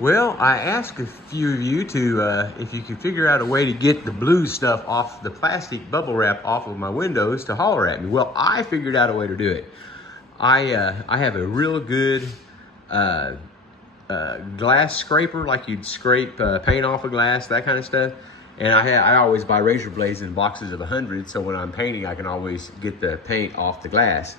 Well, I asked a few of you to, if you could figure out a way to get the blue stuff off the plastic bubble wrap off of my windows, to holler at me. Well, I figured out a way to do it. I have a real good glass scraper, like you'd scrape paint off of glass, that kind of stuff. And I always buy razor blades in boxes of 100, so when I'm painting, I can always get the paint off the glass.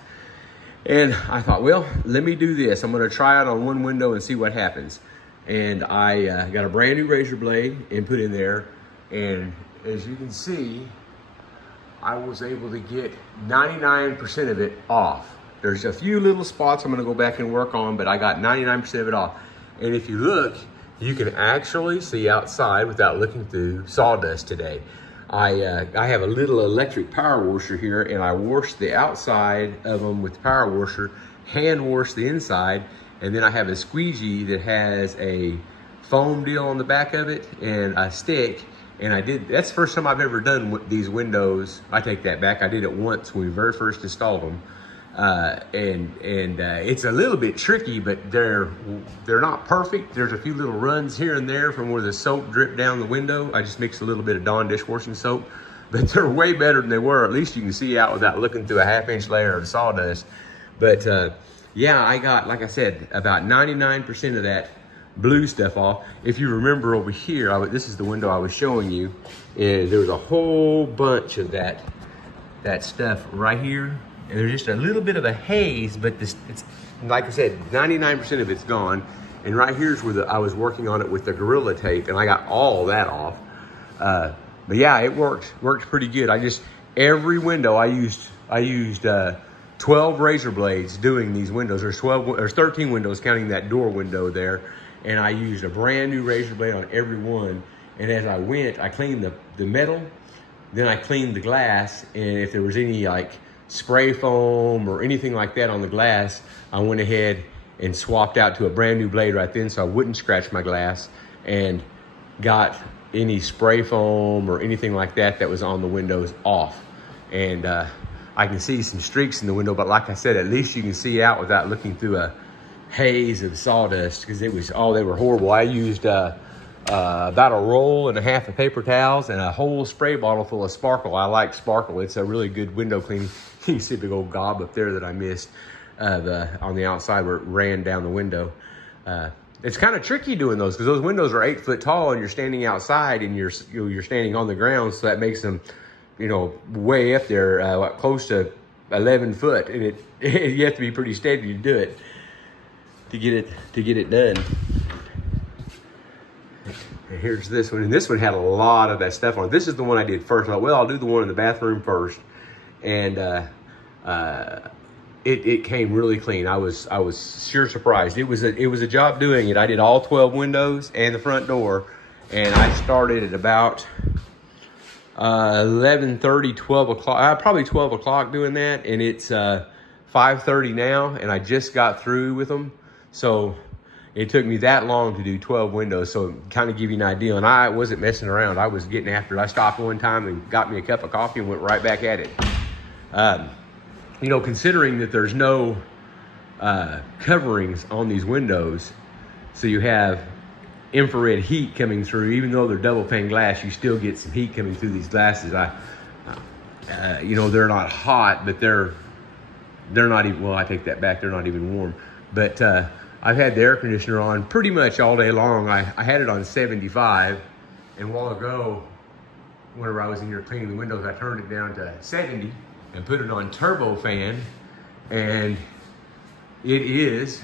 And I thought, well, let me do this. I'm gonna try it on one window and see what happens. And I got a brand new razor blade and put in there. And as you can see, I was able to get 99% of it off. There's a few little spots I'm gonna go back and work on, but I got 99% of it off. And if you look, you can actually see outside without looking through sawdust today. I have a little electric power washer here, and I wash the outside of them with the power washer, hand wash the inside, and then I have a squeegee that has a foam deal on the back of it and a stick. And that's the first time I've ever done these windows. I take that back. I did it once when we very first installed them. It's a little bit tricky, but they're not perfect. There's a few little runs here and there from where the soap dripped down the window. I just mixed a little bit of Dawn dishwashing soap, but they're way better than they were. At least you can see out without looking through a half-inch layer of sawdust. But yeah, I got, like I said, about 99% of that blue stuff off. If you remember over here, this is the window I was showing you, is there was a whole bunch of that stuff right here. And there's just a little bit of a haze, but it's like I said, 99% of it's gone. And right here's where I was working on it with the Gorilla Tape, and I got all that off. But yeah, it worked pretty good. Every window I used 12 razor blades doing these windows. There's 13 windows counting that door window there. And I used a brand new razor blade on every one. And as I went, I cleaned the metal, then I cleaned the glass. And if there was any like spray foam or anything like that on the glass, I went ahead and swapped out to a brand new blade right then so I wouldn't scratch my glass, and got any spray foam or anything like that was on the windows off. And I can see some streaks in the window, but like I said, at least you can see out without looking through a haze of sawdust, because they were horrible. I used about a roll and a half of paper towels and a whole spray bottle full of Sparkle. I like Sparkle. It's a really good window cleaning. You can see a big old gob up there that I missed on the outside where it ran down the window. It's kind of tricky doing those, because those windows are 8 foot tall and you're standing outside and you're standing on the ground, so that makes them, way up there, close to 11 foot, and you have to be pretty steady to do it, to get it done. And here's this one, and this one had a lot of that stuff on it. This is the one I did first. I thought, well, I'll do the one in the bathroom first, and it came really clean. I was sure surprised. It was a job doing it. I did all 12 windows and the front door, and I started at about 11:30, 12 o'clock, probably 12 o'clock doing that. And it's 5:30 now, and I just got through with them. So it took me that long to do 12 windows. So kind of give you an idea. And I wasn't messing around. I was getting after it. I stopped one time and got me a cup of coffee and went right back at it. Considering that there's no coverings on these windows, so you have infrared heat coming through. Even though they're double pane glass, you still get some heat coming through these glasses. They're not hot, but they're not even, well, I take that back, they're not even warm. But I've had the air conditioner on pretty much all day long. I had it on 75, and a while ago, whenever I was in here cleaning the windows, I turned it down to 70 and put it on turbo fan, and it is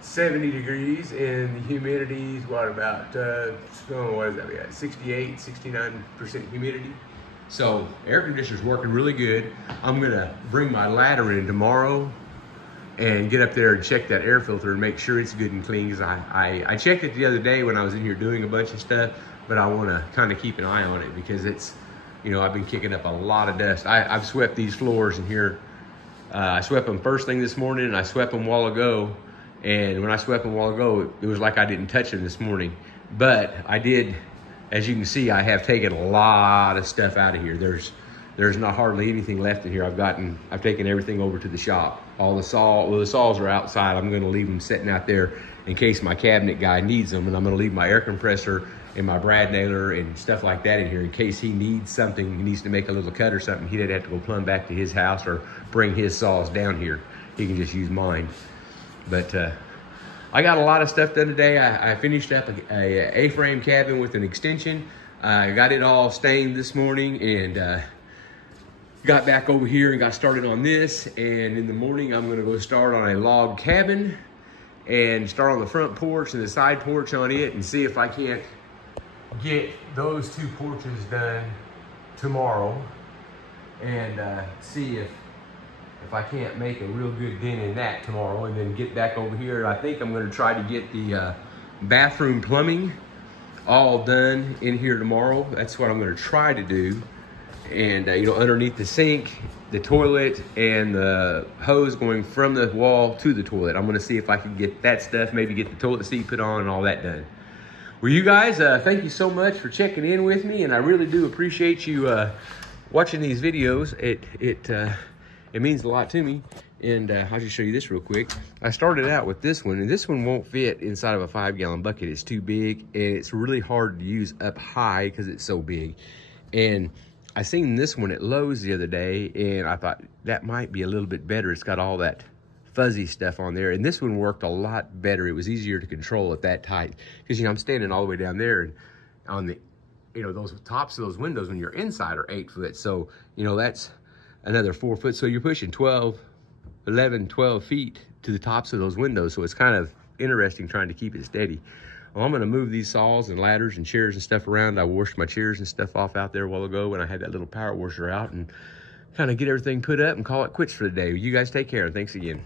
70 degrees, and the humidity is what is that? We got 68, 69% humidity. So air conditioner's working really good. I'm gonna bring my ladder in tomorrow and get up there and check that air filter and make sure it's good and clean, because I checked it the other day when I was in here doing a bunch of stuff, but I wanna kind of keep an eye on it, because it's, I've been kicking up a lot of dust. I've swept these floors in here. I swept them first thing this morning, and I swept them a while ago. And when I swept them a while ago, it was like I didn't touch them this morning. But I did, as you can see, I have taken a lot of stuff out of here. There's there's not hardly anything left in here. I've taken everything over to the shop. All the the saws are outside. I'm gonna leave them sitting out there in case my cabinet guy needs them, and I'm gonna leave my air compressor and my brad nailer and stuff like that in here in case he needs something, he needs to make a little cut or something. He didn't have to go plumb back to his house or bring his saws down here. He can just use mine. But I got a lot of stuff done today. I finished up a A-frame cabin with an extension. I got it all stained this morning and got back over here and got started on this. And in the morning, I'm gonna go start on a log cabin and start on the front porch and the side porch on it and see if I can't get those two porches done tomorrow and see if I can't make a real good dent in that tomorrow, and then get back over here. I think I'm gonna try to get the bathroom plumbing all done in here tomorrow. That's what I'm gonna try to do. And you know, underneath the sink, the toilet, and the hose going from the wall to the toilet. I'm gonna see if I can get that stuff, maybe get the toilet seat put on and all that done. Well, you guys, thank you so much for checking in with me, and I really do appreciate you watching these videos. It means a lot to me. And I'll just show you this real quick. I started out with this one, and this one won't fit inside of a 5-gallon bucket. It's too big, and it's really hard to use up high because it's so big. And I seen this one at Lowe's the other day, and I thought that might be a little bit better. It's got all that fuzzy stuff on there, and this one worked a lot better. It was easier to control at that tight because, you know, I'm standing all the way down there, and on the, you know, those tops of those windows when you're inside are 8 foot. So, you know, that's another 4 foot. So you're pushing 11, 12 feet to the tops of those windows. So it's kind of interesting trying to keep it steady. Well, I'm gonna move these saws and ladders and chairs and stuff around. I washed my chairs and stuff off out there a while ago when I had that little power washer out, and kind of get everything put up and call it quits for the day. You guys take care, and thanks again.